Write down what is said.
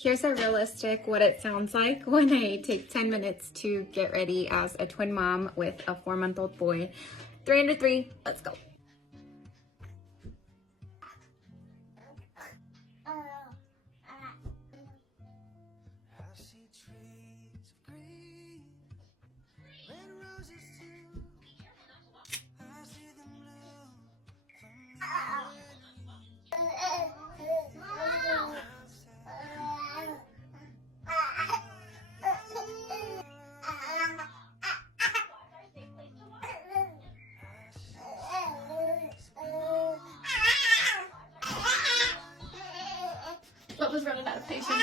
Here's a realistic what it sounds like when I take 10 minutes to get ready as a twin mom with a 4-month-old boy. 3 under 3, let's go. What was running out of patience?